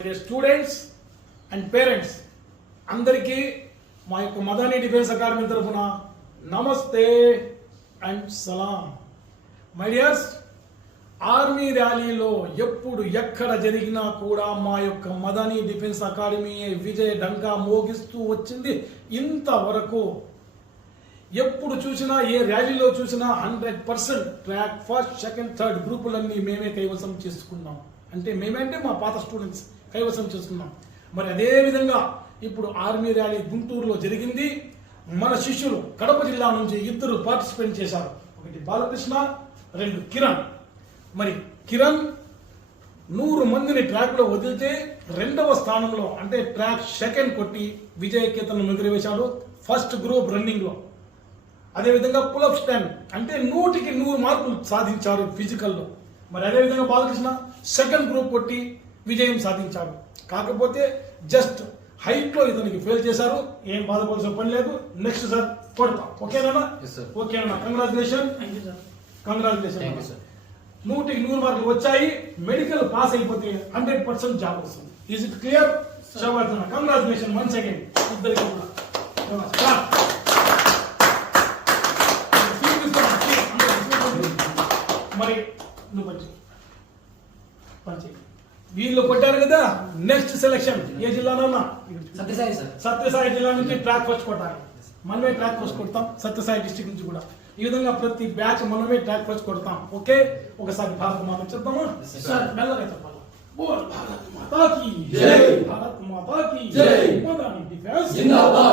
Students and parents అందరికీ మా యొక్క మదాని డిఫెన్స్ అకాడమీ తరఫున నమస్తే అండ్ సలాం. మై డియర్స్, ఆర్మీ ర్యాలీలో ఎప్పుడు ఎక్కడ జరిగినా కూడా మా యొక్క మదాని డిఫెన్స్ అకాడమీ విజయ డంకా మోగిస్తూ వచ్చింది. ఇంతవరకు ఎప్పుడు చూసినా ఏ ర్యాలీలో చూసినా 100% ట్రాక్ ఫస్ట్ సెకండ్ థర్డ్ గ్రూపులన్నీ మేమే కైవసం చేసుకున్నాం. అంటే మేమంటే మా పాత స్టూడెంట్స్ కైవసం చేసుకున్నాం. మరి అదే విధంగా ఇప్పుడు ఆర్మీ ర్యాలీ గుంటూరులో జరిగింది. మన శిష్యులు కడప జిల్లా నుంచి 2 పార్టిసిపేట్ చేశారు. ఒకటి బాలకృష్ణ, 2 కిరణ్. మరి కిరణ్ 100 మందిని ట్రాక్ లో వదిలితే 2వ స్థానంలో అంటే ట్రాక్ సెకండ్ కొట్టి విజయకేతనం ఎగురవేశాడు ఫస్ట్ గ్రూప్ రన్నింగ్ లో. అదేవిధంగా పులప్స్ 10 అంటే 100కి 100 మార్కులు సాధించారు ఫిజికల్లో. మరి అదేవిధంగా బాలకృష్ణ సెకండ్ గ్రూప్ కొట్టి విజయం సాధించాడు. కాకపోతే జస్ట్ హైట్ లో ఇతనికి ఫెయిల్ చేశారు. ఏం బాధపడాల్సిన పని లేదు. నెక్స్ట్ సార్ కొడతాం. ఓకేనా? ఓకేనా? కంగ్రాచులేషన్. 100కి 100 మార్కులు వచ్చాయి. మెడికల్ పాస్ అయిపోతే 100% జాబ్ వస్తుంది. Is it clear? Congratulation once again ఇద్దరికి కూడా. మరి నువ్వు పంచి వీళ్ళు కొట్టారు కదా. నెక్స్ట్ సెలక్షన్ ఏ జిల్లాలో? సత్యసాయి జిల్లా నుంచి ట్రాక్ ఫస్ట్ కొట్టాలి. మనమే ట్రాక్ ఫస్ట్ కొడతాం సత్యసాయి డిస్ట్రిక్ట్ నుంచి కూడా. ఈ విధంగా ప్రతి బ్యాచ్ మనమే ట్రాక్ ఫస్ట్ కొడతాం. ఓకే, ఒకసారి భారత్ మాత చెప్తామా? మెల్లగా చెప్పాలి. భారత్ మాతా కీ జై, భారత్ మాతా కీ జై, మదాని డిఫెన్స్ జిందాబాద్.